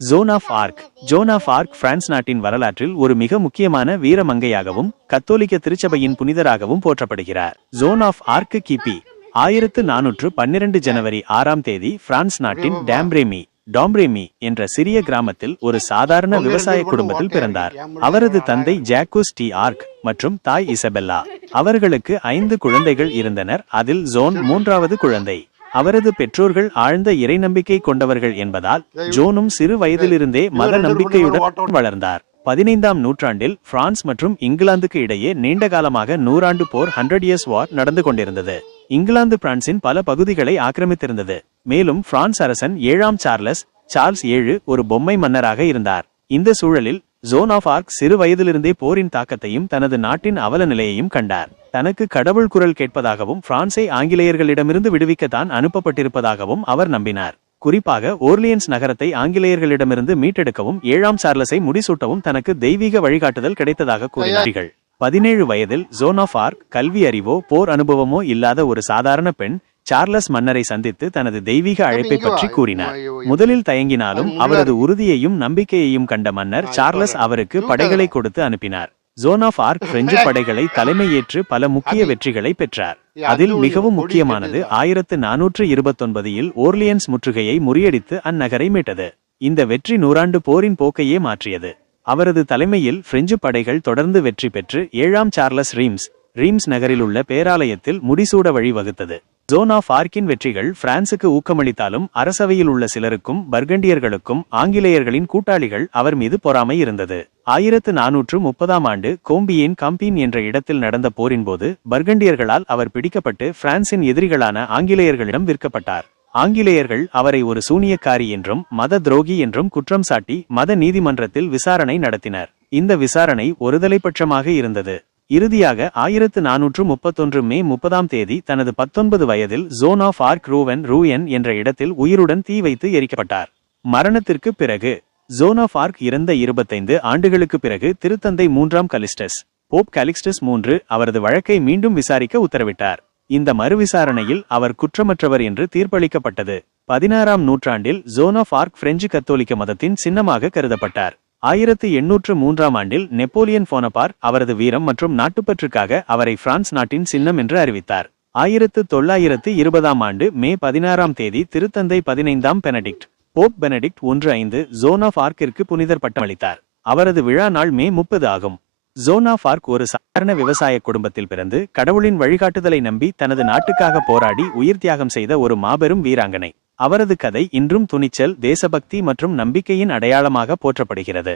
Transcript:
Joan of Arc Joan of Arc France நாட்டின் வரலாற்றில் ஒரு மிக முக்கியமான வீரமங்கையாகவும் கத்தோலிக்க திருச்சபையின் புனிதராகவும் போற்றப்படுகிறார். ஜோன் ஆஃப் ஆர்க் கிபி. ஆயிரத்து நானூற்று பன்னிரண்டு ஜனவரி ஆறாம் தேதி பிரான்ஸ் நாட்டின் டேம்ப்ரேமி டாம்ப்ரேமி என்ற சிறிய கிராமத்தில் ஒரு சாதாரண விவசாய குடும்பத்தில் பிறந்தார். அவரது தந்தை ஜாக்கூஸ் டி ஆர்க் மற்றும் தாய் இசபெல்லா அவர்களுக்கு ஐந்து குழந்தைகள் இருந்தனர். அதில் ஜோன் மூன்றாவது குழந்தை. அவரது பெற்றோர்கள் ஆழ்ந்த இறை நம்பிக்கை கொண்டவர்கள் என்பதால் ஜோனும் சிறு வயதிலிருந்தே மத நம்பிக்கையுடன் வளர்ந்தார். பதினைந்தாம் நூற்றாண்டில் பிரான்ஸ் மற்றும் இங்கிலாந்துக்கு இடையே நீண்ட காலமாக நூறாண்டு போர் ஹண்ட்ரட் இயர்ஸ் வார் நடந்து கொண்டிருந்தது. இங்கிலாந்து பிரான்சின் பல பகுதிகளை ஆக்கிரமித்திருந்தது. மேலும் பிரான்ஸ் அரசன் ஏழாம் சார்லஸ் சார்ல்ஸ் ஏழு ஒரு பொம்மை மன்னராக இருந்தார். இந்த சூழலில் ஜோன் ஆஃப் ஆர்க் சிறு வயதிலிருந்தே போரின் தாக்கத்தையும் தனது நாட்டின் அவல நிலையையும் கண்டார். தனக்கு கடவுள் குரல் கேட்பதாகவும் பிரான்சை ஆங்கிலேயர்களிடமிருந்து விடுவிக்கத்தான் அனுப்பப்பட்டிருப்பதாகவும் அவர் நம்பினார். குறிப்பாக ஓர்லியன்ஸ் நகரத்தை ஆங்கிலேயர்களிடமிருந்து மீட்டெடுக்கவும் ஏழாம் சார்லஸை முடிசூட்டவும் தனக்கு தெய்வீக வழிகாட்டுதல் கிடைத்ததாக கூறினார்கள். பதினேழு வயதில் ஜோன் ஆஃப் ஆர்க் கல்வி அறிவோ போர் அனுபவமோ இல்லாத ஒரு சாதாரண பெண் சார்லஸ் மன்னரை சந்தித்து தனது தெய்வீக அழைப்பை பற்றி கூறினார். முதலில் தயங்கினாலும் அவரது உறுதியையும் நம்பிக்கையையும் கண்ட மன்னர் சார்லஸ் அவருக்கு படைகளை கொடுத்து அனுப்பினார். ஜோன் ஆஃப் ஆர்க் பிரெஞ்சு படைகளை தலைமையேற்று பல முக்கிய வெற்றிகளை பெற்றார். அதில் மிகவும் முக்கியமானது ஆயிரத்து நானூற்று இருபத்தொன்பதில் ஓர்லியன்ஸ் முற்றுகையை முறியடித்து அந்நகரை மீட்டது. இந்த வெற்றி நூறாண்டு போரின் போக்கையே மாற்றியது. அவரது தலைமையில் பிரெஞ்சு படைகள் தொடர்ந்து வெற்றி பெற்று ஏழாம் சார்லஸ் ரீம்ஸ் ரீம்ஸ் நகரில் உள்ள பேராலயத்தில் முடிசூட வழிவகுத்தது. ஜோன் ஆஃப் ஆர்க்கின் வெற்றிகள் பிரான்சுக்கு ஊக்கமளித்தாலும் அரசவையில் உள்ள சிலருக்கும் பர்கண்டியர்களுக்கும் ஆங்கிலேயர்களின் கூட்டாளிகள் அவர் மீது பொறாமை இருந்தது. ஆயிரத்து நானூற்று முப்பதாம் ஆண்டு கோம்பியின் கம்பீன் என்ற இடத்தில் நடந்த போரின் போது பர்கண்டியர்களால் அவர் பிடிக்கப்பட்டு பிரான்சின் எதிரிகளான ஆங்கிலேயர்களிடம் விற்கப்பட்டார். ஆங்கிலேயர்கள் அவரை ஒரு சூனியக்காரி என்றும் மத துரோகி என்றும் குற்றம் சாட்டி மத நீதிமன்றத்தில் விசாரணை நடத்தினர். இந்த விசாரணை ஒருதலைப்பட்சமாக இருந்தது. இறுதியாக ஆயிரத்து நானூற்று முப்பத்தொன்று மே முப்பதாம் தேதி தனது பத்தொன்பது வயதில் Joan of Arc Rouen Rouen என்ற இடத்தில் உயிருடன் தீ வைத்து எரிக்கப்பட்டார். மரணத்திற்கு பிறகு ஜோன் ஆஃப் ஆர்க் இறந்த இருபத்தைந்து ஆண்டுகளுக்கு பிறகு திருத்தந்தை மூன்றாம் கலிஸ்டஸ் போப் கலிஸ்டஸ் மூன்று அவரது வழக்கை மீண்டும் விசாரிக்க உத்தரவிட்டார். இந்த மறுவிசாரணையில் அவர் குற்றமற்றவர் என்று தீர்ப்பளிக்கப்பட்டது. பதினாறாம் நூற்றாண்டில் ஜோன் ஆஃப் ஆர்க் பிரெஞ்சு கத்தோலிக்க மதத்தின் சின்னமாக கருதப்பட்டார். ஆயிரத்து எண்ணூற்று மூன்றாம் ஆண்டில் நெப்போலியன் போனபார் அவரது வீரம் மற்றும் நாட்டுப்பற்றுக்காக அவரை பிரான்ஸ் நாட்டின் சின்னம் என்று அறிவித்தார். ஆயிரத்து தொள்ளாயிரத்து இருபதாம் ஆண்டு மே பதினாறாம் தேதி திருத்தந்தை பதினைந்தாம் பெனடிக்ட் போப் பெனடிக்ட் ஒன்று ஐந்து ஜோன் ஆஃப் ஆர்க்கிற்கு புனிதர் பட்டம் அளித்தார் அவரது விழா நாள் மே முப்பது ஆகும். ஜோனா ஃபார்க் ஒரு சாதாரண விவசாய குடும்பத்தில் பிறந்து கடவுளின் வழிகாட்டுதலை நம்பி தனது நாட்டுக்காக போராடி உயிர் தியாகம் செய்த ஒரு மாபெரும் வீராங்கனை. அவரது கதை இன்றும் துணிச்சல் தேசபக்தி மற்றும் நம்பிக்கையின் அடையாளமாக போற்றப்படுகிறது.